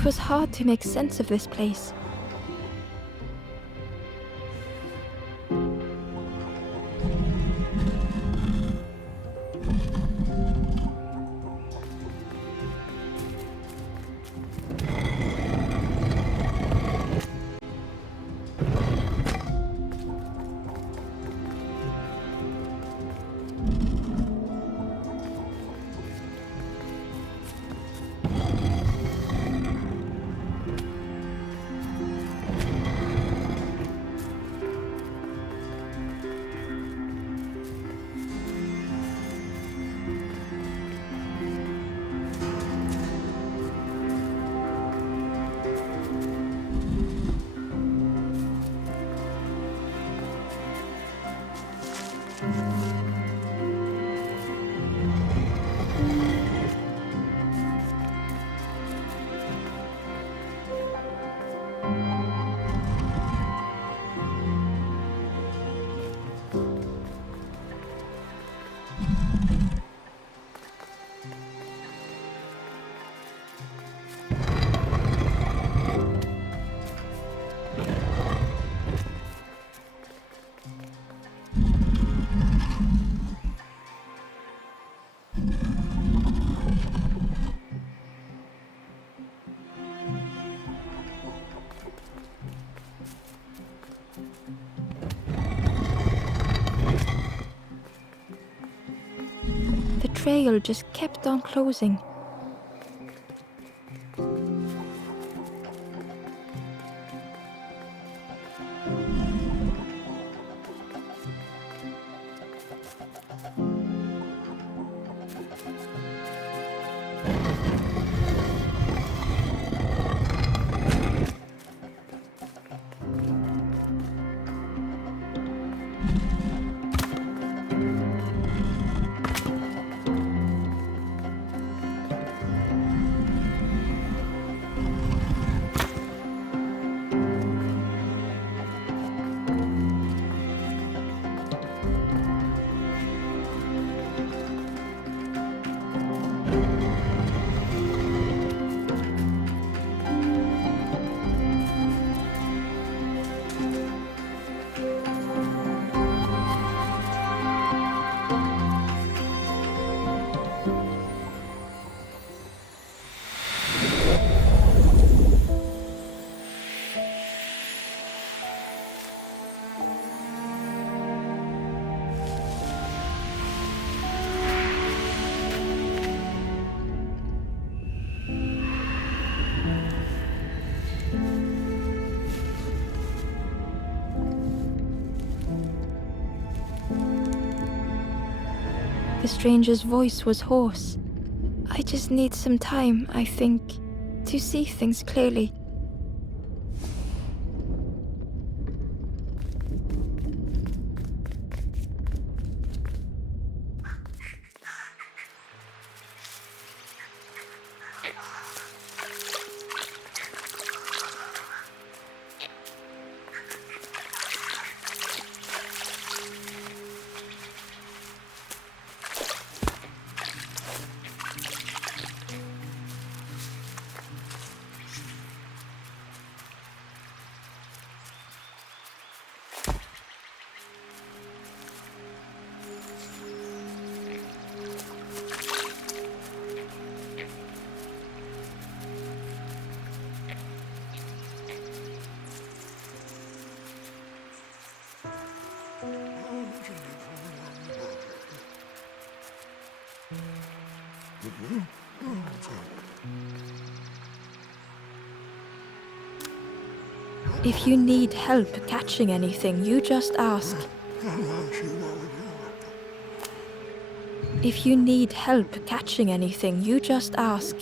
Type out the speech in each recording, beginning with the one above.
It was hard to make sense of this place. The trail just kept on closing. The stranger's voice was hoarse. I just need some time, I think, to see things clearly. If you need help catching anything, you just ask. If you need help catching anything, you just ask.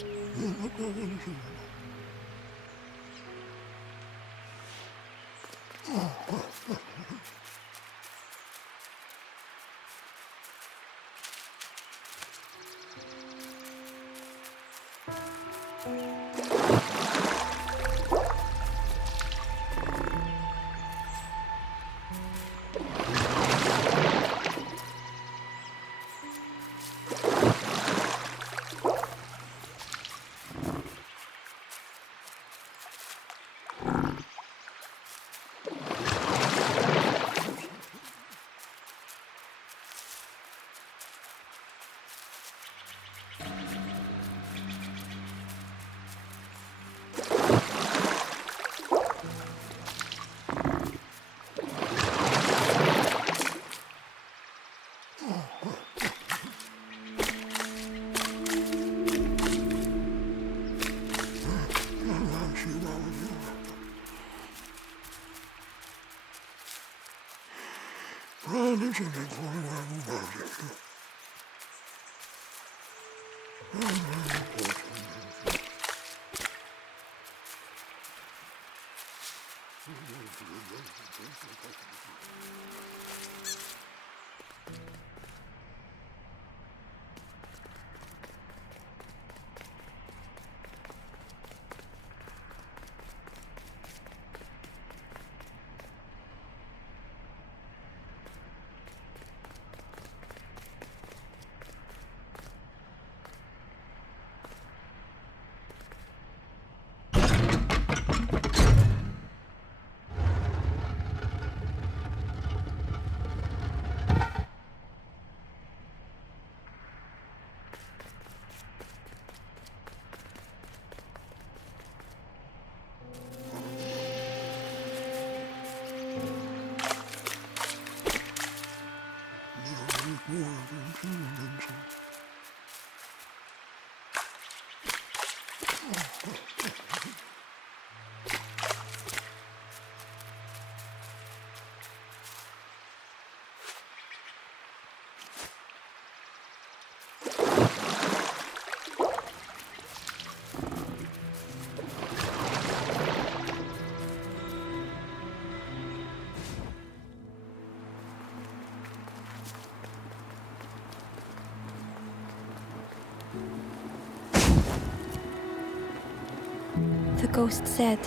The ghost said,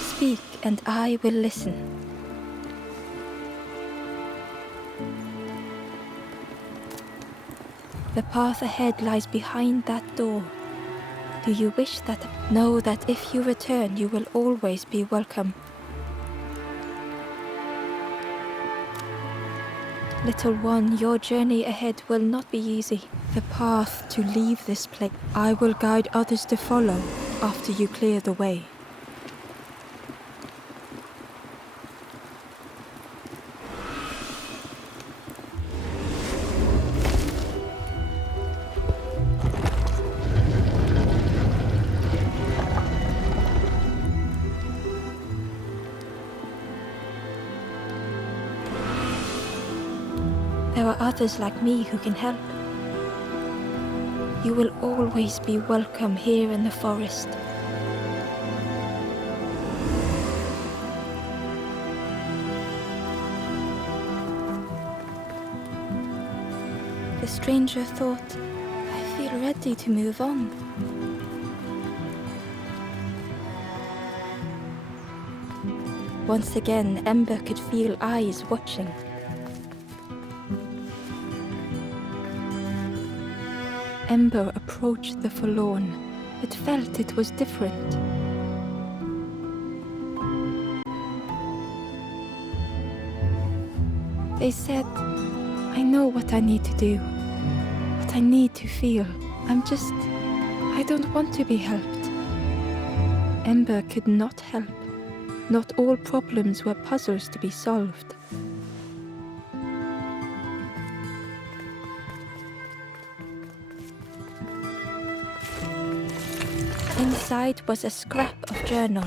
"Speak and I will listen." The path ahead lies behind that door. Do you wish that? Know that if you return, you will always be welcome. Little one, your journey ahead will not be easy. The path to leave this place, I will guide others to follow after you clear the way. There are others like me who can help. You will always be welcome here in the forest. The stranger thought, I feel ready to move on. Once again, Ember could feel eyes watching. Ember approached the forlorn, but felt it was different. They said, I know what I need to do, what I need to feel. I don't want to be helped. Ember could not help. Not all problems were puzzles to be solved. Inside was a scrap of journal.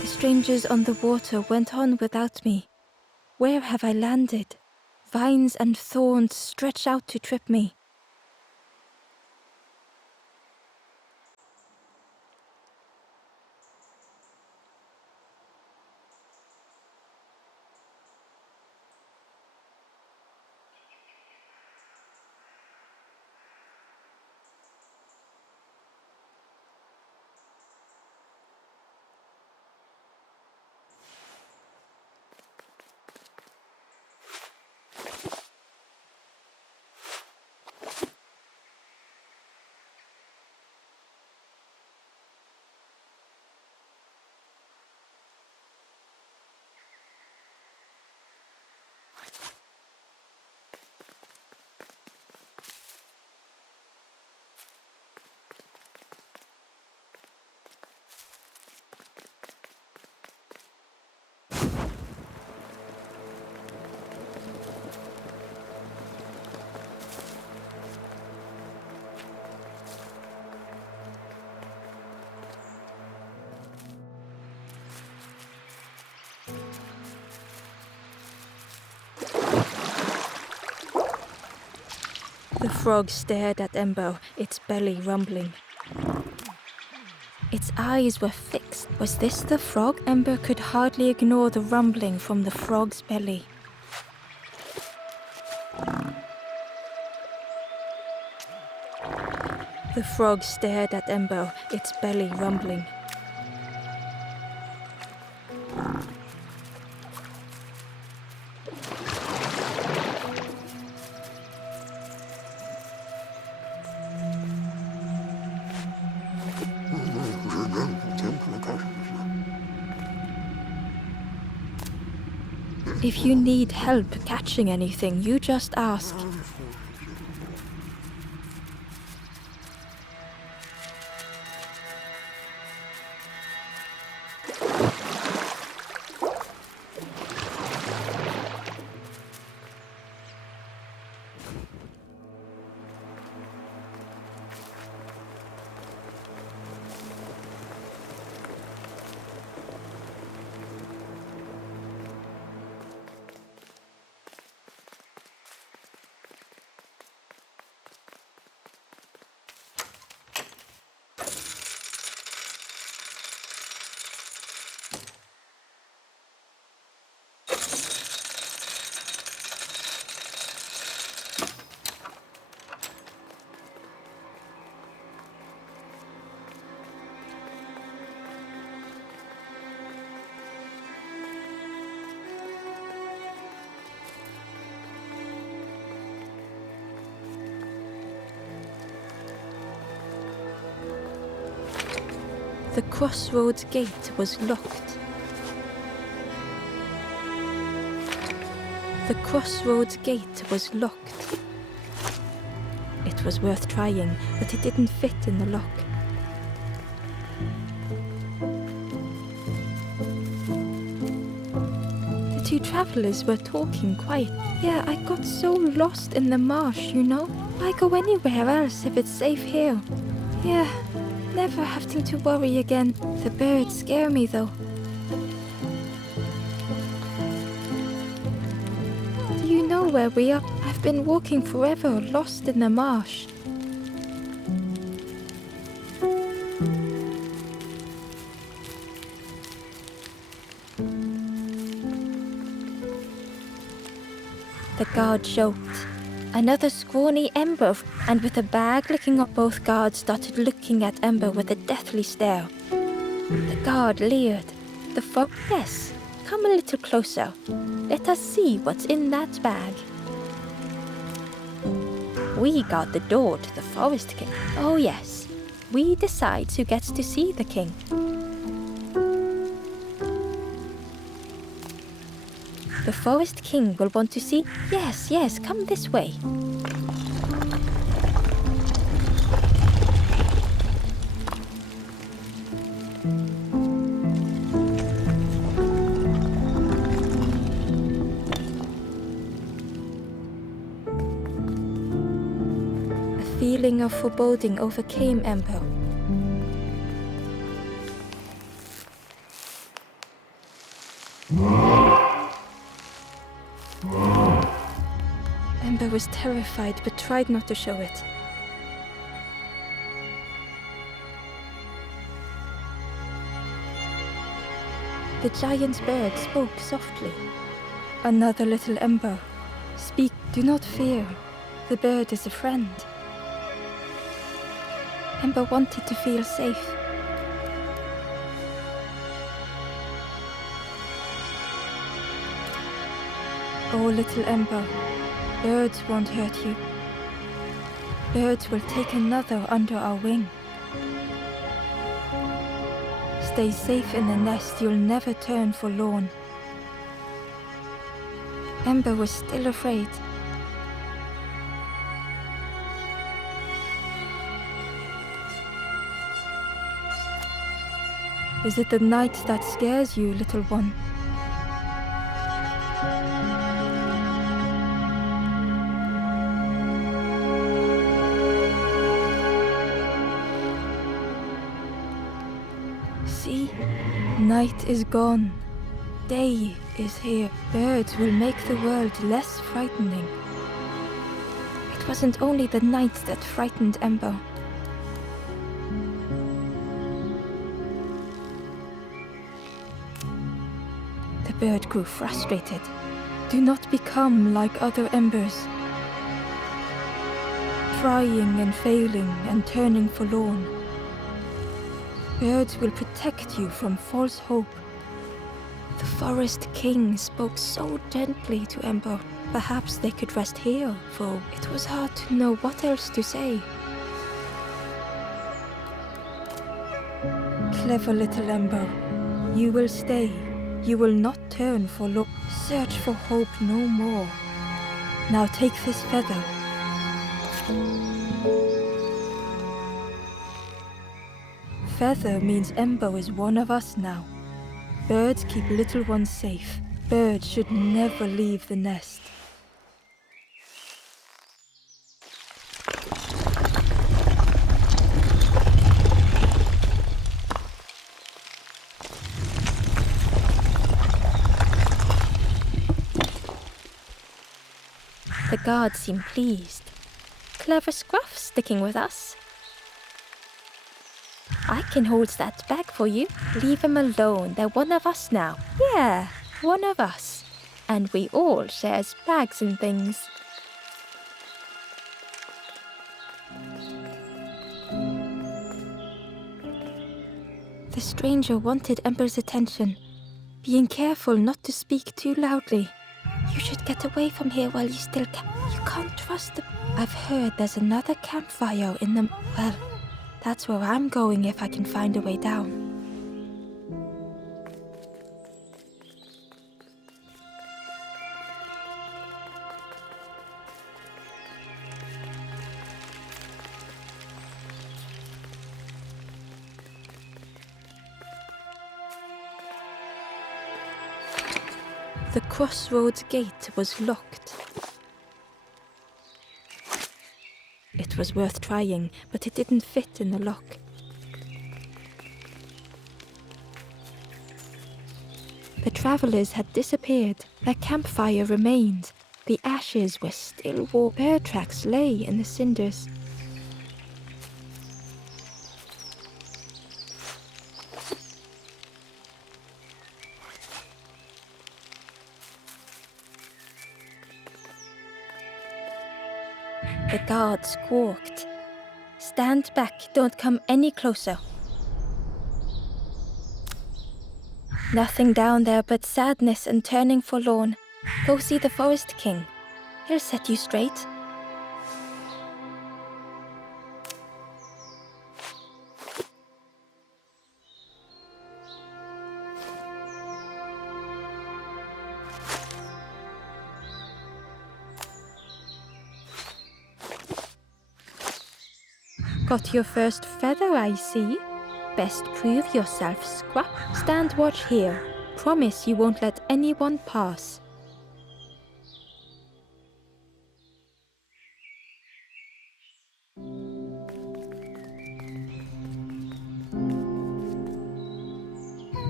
The strangers on the water went on without me. Where have I landed? Vines and thorns stretch out to trip me. The frog stared at Ember, its belly rumbling. Its eyes were fixed. Was this the frog? Ember could hardly ignore the rumbling from the frog's belly. The frog stared at Ember, its belly rumbling. If you need help catching anything, you just ask. The crossroads gate was locked. The crossroads gate was locked. It was worth trying, but it didn't fit in the lock. The two travelers were talking quiet. Yeah, I got so lost in the marsh, you know? Why go anywhere else if it's safe here? Yeah. Never having to worry again. The birds scare me though. Do you know where we are? I've been walking forever, lost in the marsh. The guard joked. Another scrawny Ember, and with a bag licking up, both guards started looking at Ember with a deathly stare. The guard leered. The frog, yes, come a little closer. Let us see what's in that bag. We guard the door to the Forest King. Oh yes, we decide who gets to see the king. The Forest King will want to see... Yes, come this way. A feeling of foreboding overcame Ember. Ember was terrified but tried not to show it. The giant bird spoke softly. Another little Ember. Speak, do not fear. The bird is a friend. Ember wanted to feel safe. Oh, little Ember, birds won't hurt you. Birds will take another under our wing. Stay safe in the nest, you'll never turn forlorn. Ember was still afraid. Is it the night that scares you, little one? See, night is gone. Day is here. Birds will make the world less frightening. It It wasn't only the night that frightened Ember. The bird grew frustrated. Do not become like other embers. Trying and failing and turning forlorn. Birds will protect you from false hope. The Forest King spoke so gently to Ember. Perhaps they could rest here, for it was hard to know what else to say. Clever little Ember, you will stay. You will not turn for look. Search for hope no more. Now take this feather. Feather means Ember is one of us now. Birds keep little ones safe. Birds should never leave the nest. The guards seem pleased. Clever Scruff sticking with us. I can hold that bag for you. Leave him alone. They're one of us now. Yeah, one of us. And we all shares bags and things. The stranger wanted Ember's attention, being careful not to speak too loudly. You should get away from here while you still can. You can't trust the... I've heard there's another campfire in the... Well, that's where I'm going if I can find a way down. The crossroads gate was locked. It was worth trying, but it didn't fit in the lock. The travelers had disappeared. Their campfire remained. The ashes were still warm. Bear tracks lay in the cinders. The guard squawked. Stand back, don't come any closer. Nothing down there but sadness and turning forlorn. Go see the Forest King. He'll set you straight. Got your first feather, I see. Best prove yourself, Scrap. Stand watch here. Promise you won't let anyone pass.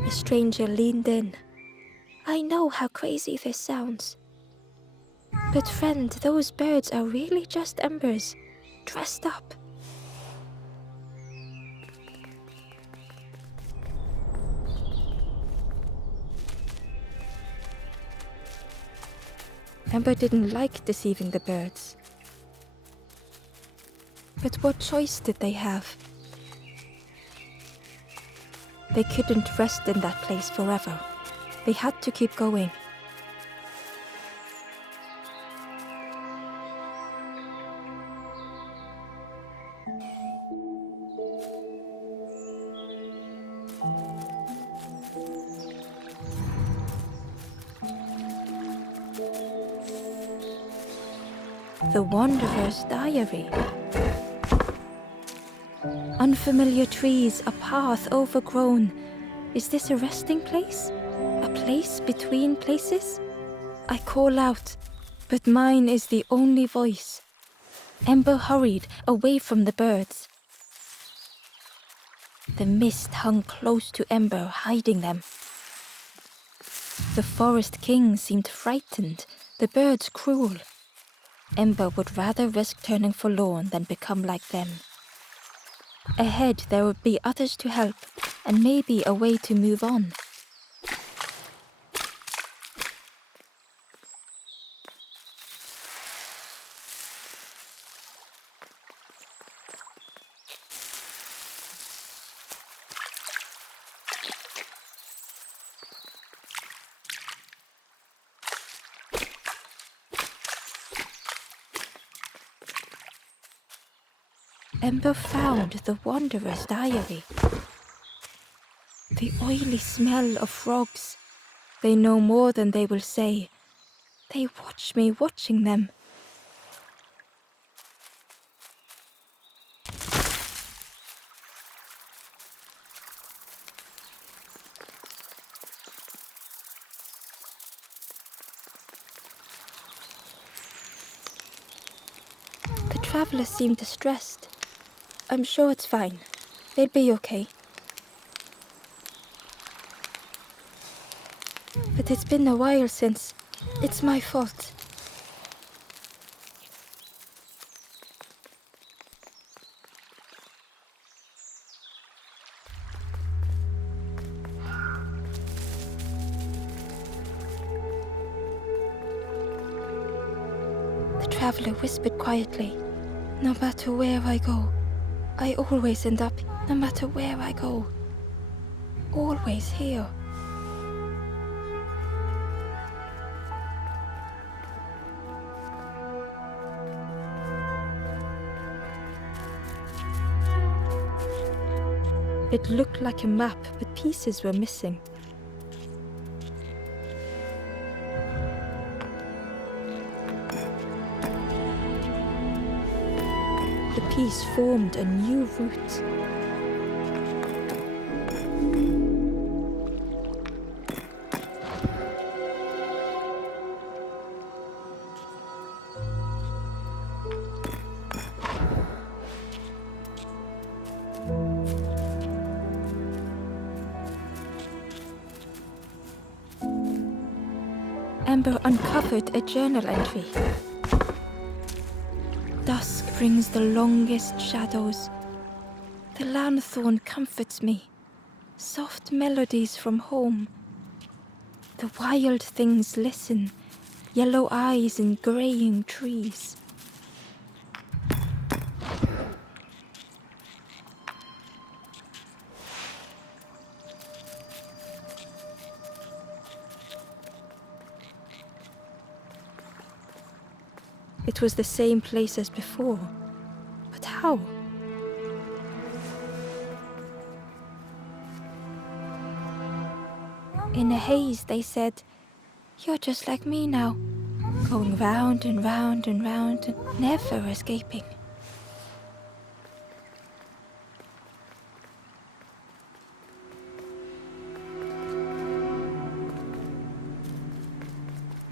The stranger leaned in. I know how crazy this sounds. But friend, those birds are really just embers, dressed up. Ember didn't like deceiving the birds. But what choice did they have? They couldn't rest in that place forever. They had to keep going. The Wanderer's Diary. Unfamiliar trees, a path overgrown. Is this a resting place? A place between places? I call out, but mine is the only voice. Ember hurried away from the birds. The mist hung close to Ember, hiding them. The Forest King seemed frightened, the birds cruel. Ember would rather risk turning forlorn than become like them. Ahead, there would be others to help, and maybe a way to move on. Ember found the Wanderer's diary. The oily smell of frogs. They know more than they will say. They watch me watching them. The traveler seemed distressed. I'm sure it's fine. They'll be okay. But it's been a while since. It's my fault. The traveler whispered quietly. No matter where I go, I always end up, no matter where I go, always here. It looked like a map, but pieces were missing. The piece formed a new route. Ember uncovered a journal entry. Dusk brings the longest shadows. The lanthorn comforts me. Soft melodies from home. The wild things listen. Yellow eyes in graying trees. It was the same place as before. But how? In a haze, they said, "You're just like me now, going round and round and round and never escaping."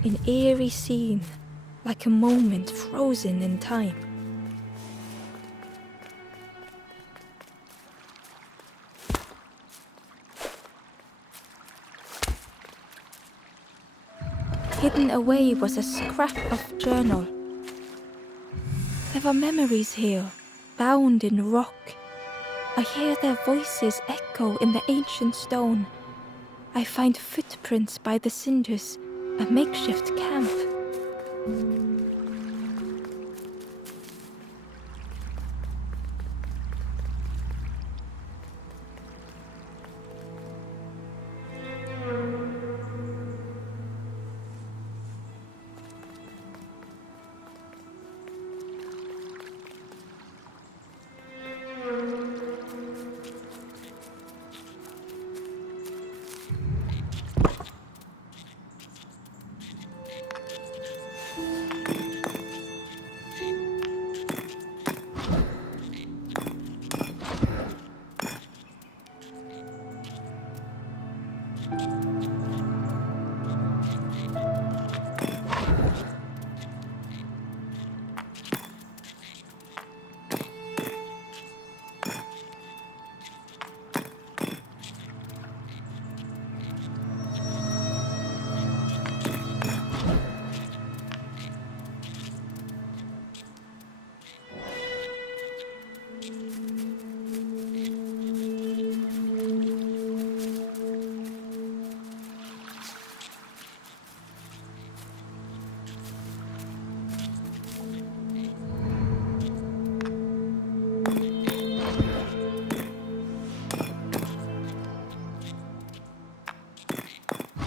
An eerie scene, like a moment frozen in time. Hidden away was a scrap of journal. There are memories here, bound in rock. I hear their voices echo in the ancient stone. I find footprints by the cinders, a makeshift camp.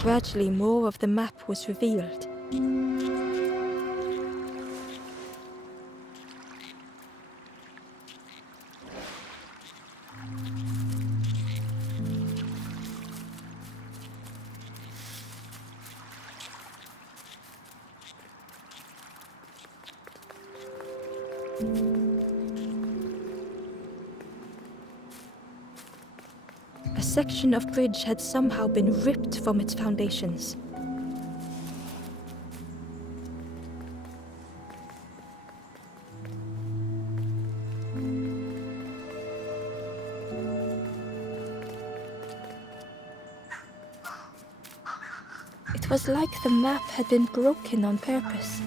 gradually more of the map was revealed. A section of bridge had somehow been ripped from its foundations. It was like the map had been broken on purpose.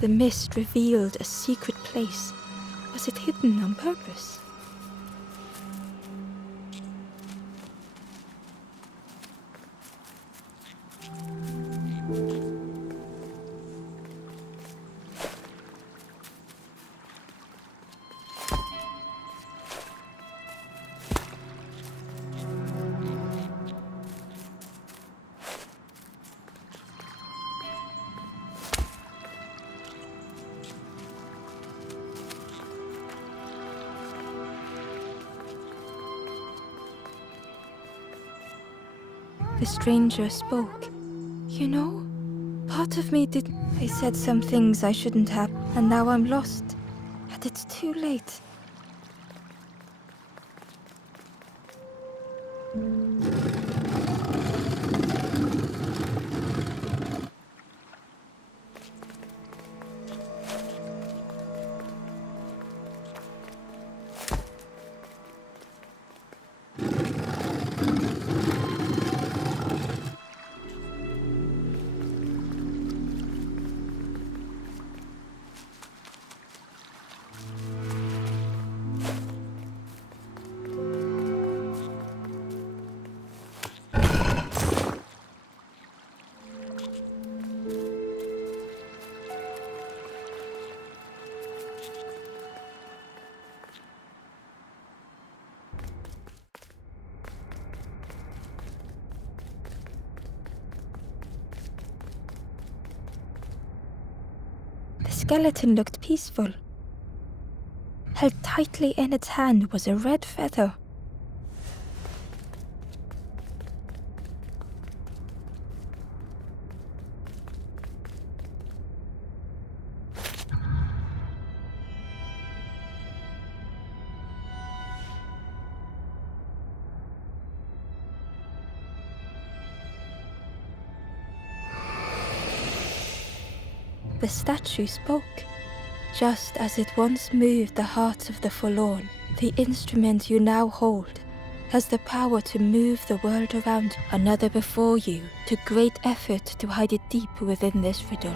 The mist revealed a secret place. Was it hidden on purpose? The stranger spoke. You know, part of me didn't. I said some things I shouldn't have, and now I'm lost. And it's too late. The skeleton looked peaceful. Held tightly in its hand was a red feather. The statue spoke. Just as it once moved the hearts of the forlorn, the instrument you now hold has the power to move the world around. Another before you took great effort to hide it deep within this riddle.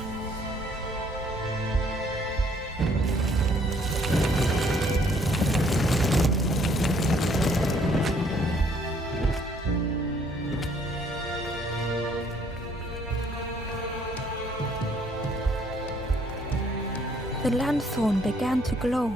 The lanthorn began to glow.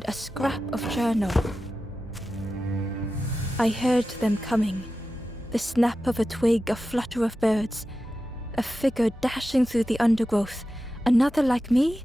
found a scrap of journal. I heard them coming. The snap of a twig, a flutter of birds. A figure dashing through the undergrowth. Another like me?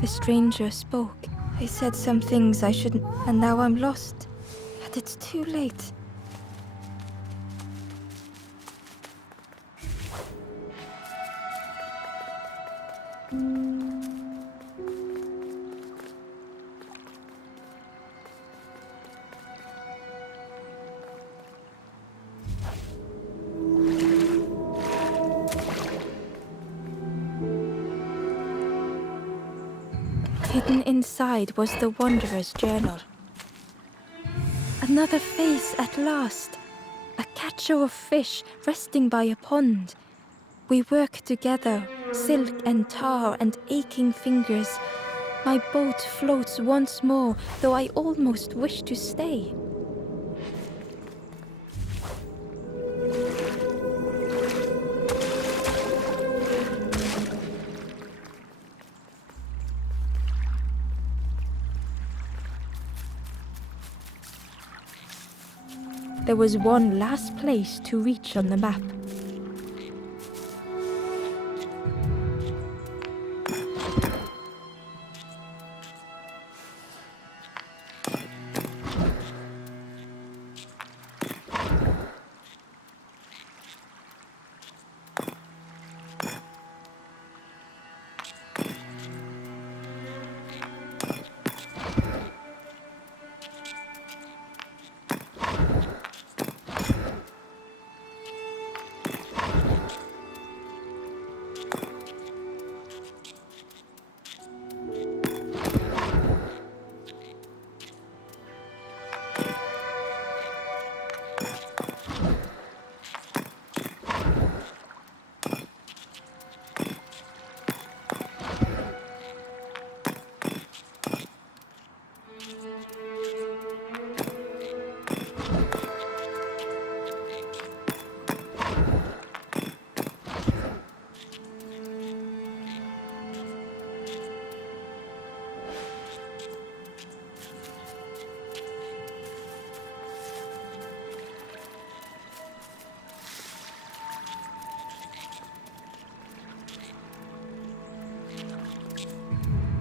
The stranger spoke. I said some things I shouldn't, and now I'm lost. But it's too late. Hidden inside was the Wanderer's journal. Another face at last. A catcher of fish resting by a pond. We work together, silk and tar and aching fingers. My boat floats once more, though I almost wish to stay. There was one last place to reach on the map.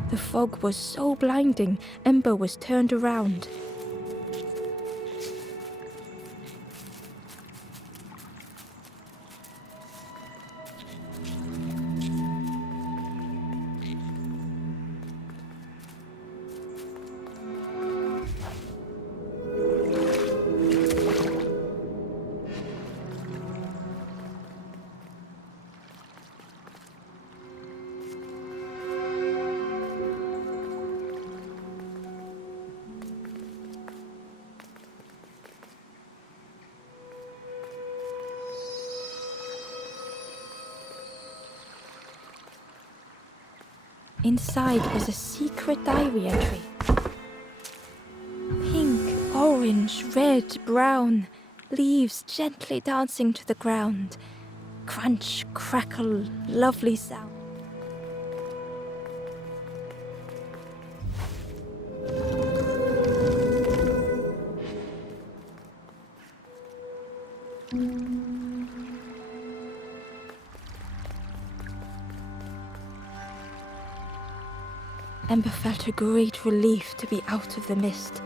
The fog was so blinding, Ember was turned around. Inside was a secret diary entry. Pink, orange, red, brown, leaves gently dancing to the ground. Crunch, crackle, lovely sound. Ember felt a great relief to be out of the mist.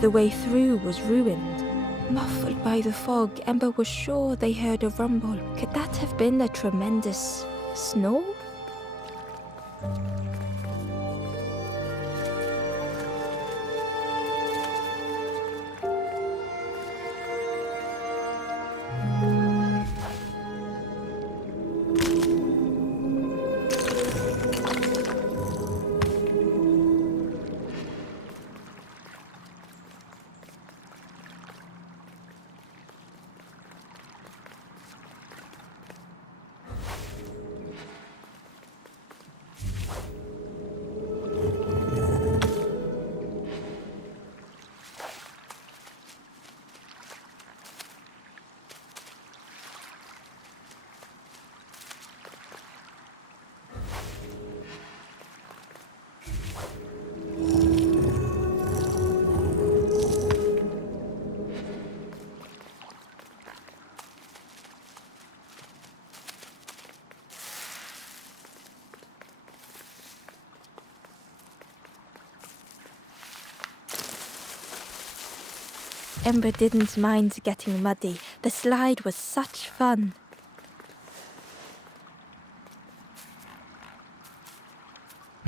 The way through was ruined. Muffled by the fog, Ember was sure they heard a rumble. Could that have been a tremendous snow? Ember didn't mind getting muddy. The slide was such fun.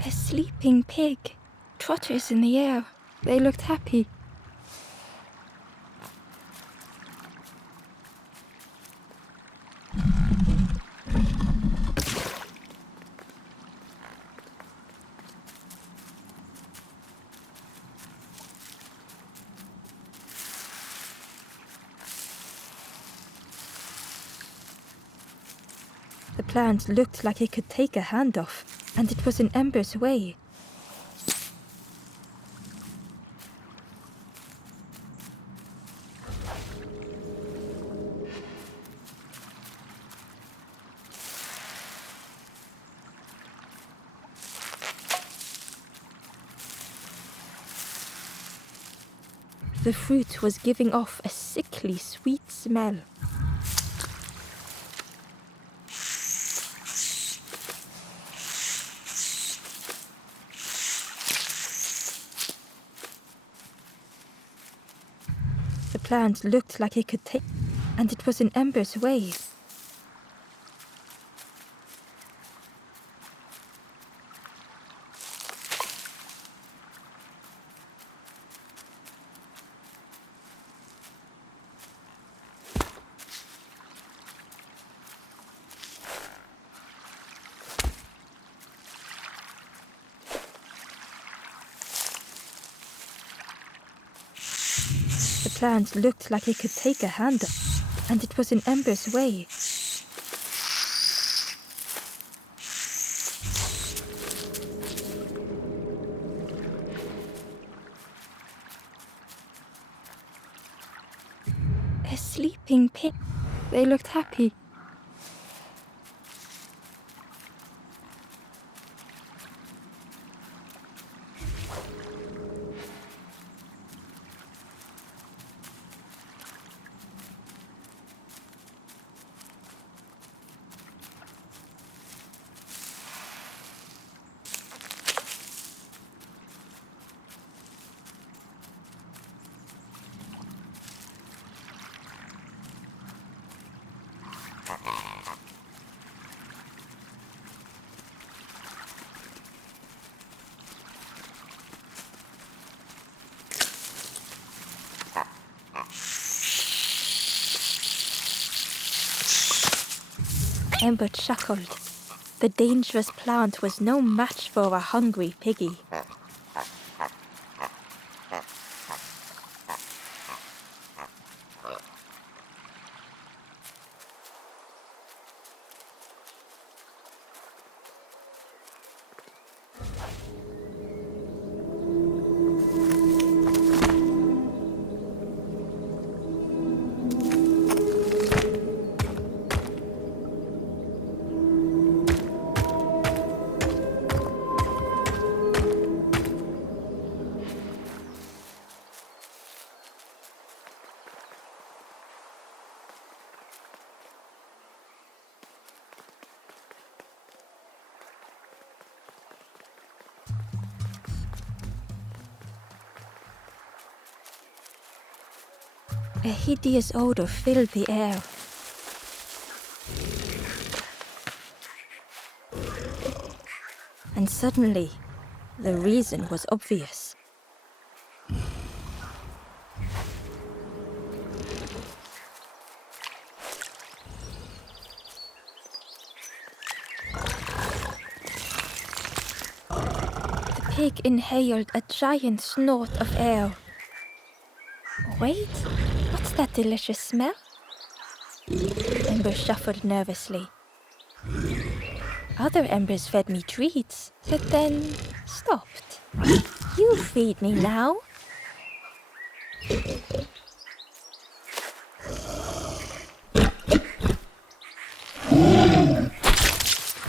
A sleeping pig. Trotters in the air. They looked happy. The plant looked like it could take a hand off, and it was in Ember's way. The fruit was giving off a sickly sweet smell. The plant looked like it could take, and it was in Ember's way. The plant looked like it could take a hand off, and it was in Ember's way. A sleeping pig. They looked happy. Ember chuckled. The dangerous plant was no match for a hungry piggy. A hideous odor filled the air. And suddenly, the reason was obvious. The pig inhaled a giant snort of air. Wait, what's that delicious smell? Ember shuffled nervously. Other embers fed me treats, but then stopped. You feed me now.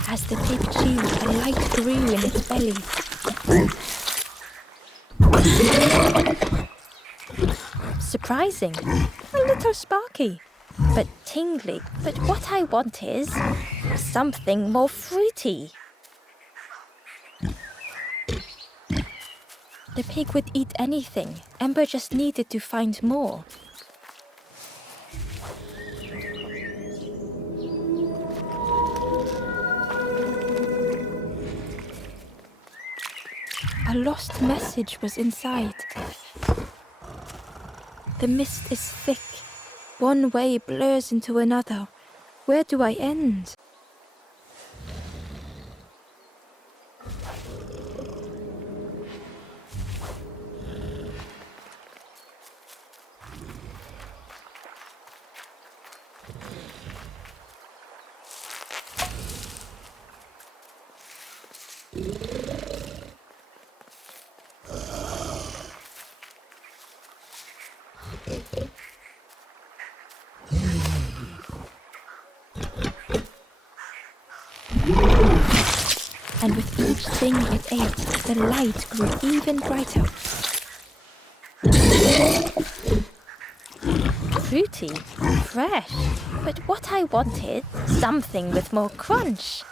As the pig chewed, a light grew in its belly. Surprising, a little sparky, but tingly. But what I want is something more fruity. The pig would eat anything. Ember just needed to find more. A lost message was inside. The mist is thick. One way blurs into another. Where do I end? And with each thing it ate, the light grew even brighter. Fruity, fresh, but what I wanted, something with more crunch.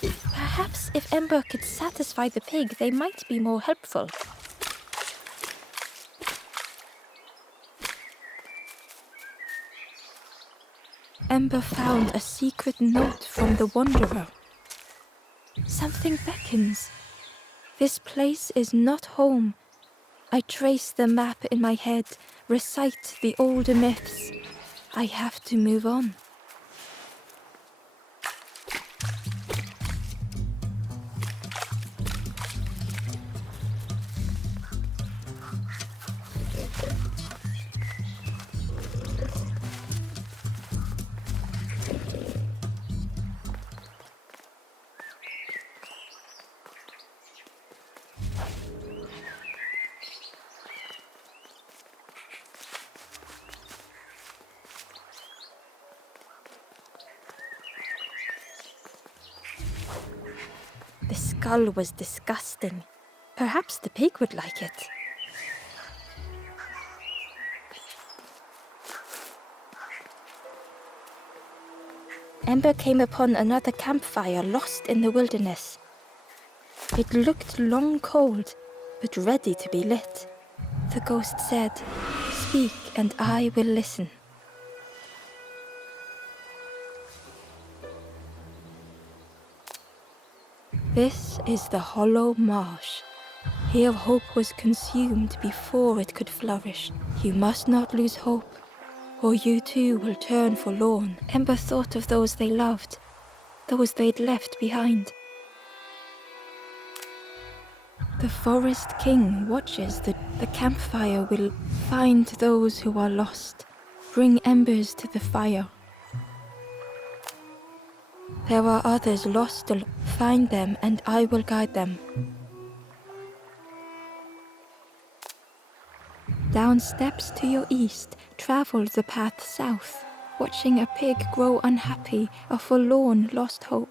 Perhaps if Ember could satisfy the pig, they might be more helpful. Ember found a secret note from the Wanderer. Something beckons. This place is not home. I trace the map in my head, recite the older myths. I have to move on. The skull was disgusting. Perhaps the pig would like it. Ember came upon another campfire lost in the wilderness. It looked long cold, but ready to be lit. The ghost said, "Speak and I will listen." This is the hollow marsh. Here hope was consumed before it could flourish. You must not lose hope, or you too will turn forlorn. Ember thought of those they loved, those they'd left behind. The Forest King watches the campfire will find those who are lost, bring embers to the fire. There are others lost, find them and I will guide them. Down steps to your east, travel the path south, watching a pig grow unhappy, a forlorn lost hope.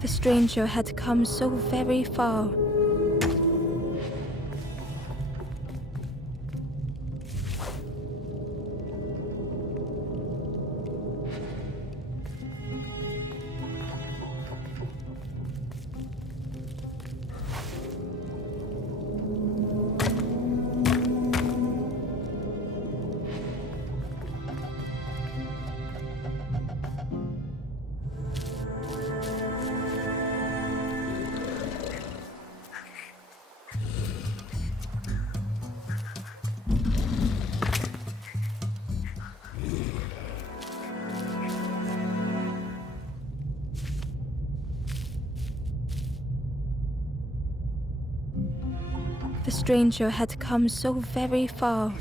The stranger had come so very far. The stranger had come so very far.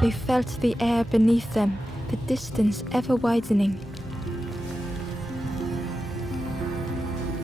They felt the air beneath them, the distance ever widening.